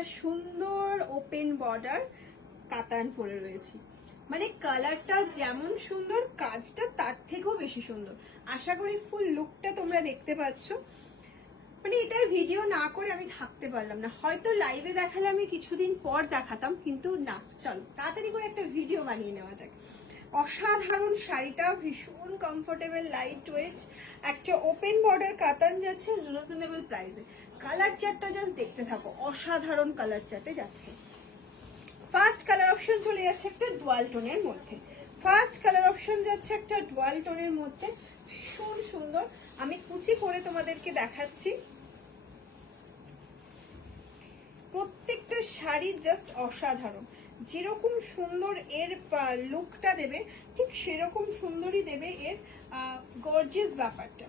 একটা সুন্দর open border কাতান পরে রয়েছি। মানে কালারটা যেমন সুন্দর, কাজটা তার থেকেও বেশি সুন্দর। আশা করি ফুল লুকটা তোমরা দেখতে পাচ্ছ। মানে এটার ভিডিও না করে আমি থাকতে পারলাম না। হয়তো লাইভে দেখালে আমি কিছুদিন পর দেখাতাম, কিন্তু না, চলো তাড়াতাড়ি করে একটা ভিডিও বানিয়ে নেওয়া যাক। অসাধারণ শাড়িটা, ভীষণ কমফোর্টেবল, লাইট ওয়েট, একটা ওপেন বর্ডার কাতান যাচ্ছে রিজনেবল প্রাইসে। কালার চার্টটা জাস্ট দেখতে থাকো, অসাধারণ কালার চার্টে যাচ্ছে। ফার্স্ট কালার অপশন চলে যাচ্ছে একটা ডুয়াল টোনের মধ্যে। ফার্স্ট কালার অপশন যাচ্ছে একটা ডুয়াল টোনের মধ্যে, ভীষণ সুন্দর। আমি কুচি করে তোমাদেরকে দেখাচ্ছি। প্রত্যেকটা শাড়ি জাস্ট অসাধারণ। যেরকম সুন্দর এর লুকটা দেবে, ঠিক সেরকম সুন্দরই দেবে এর গর্জিয়াস ব্যাপারটা।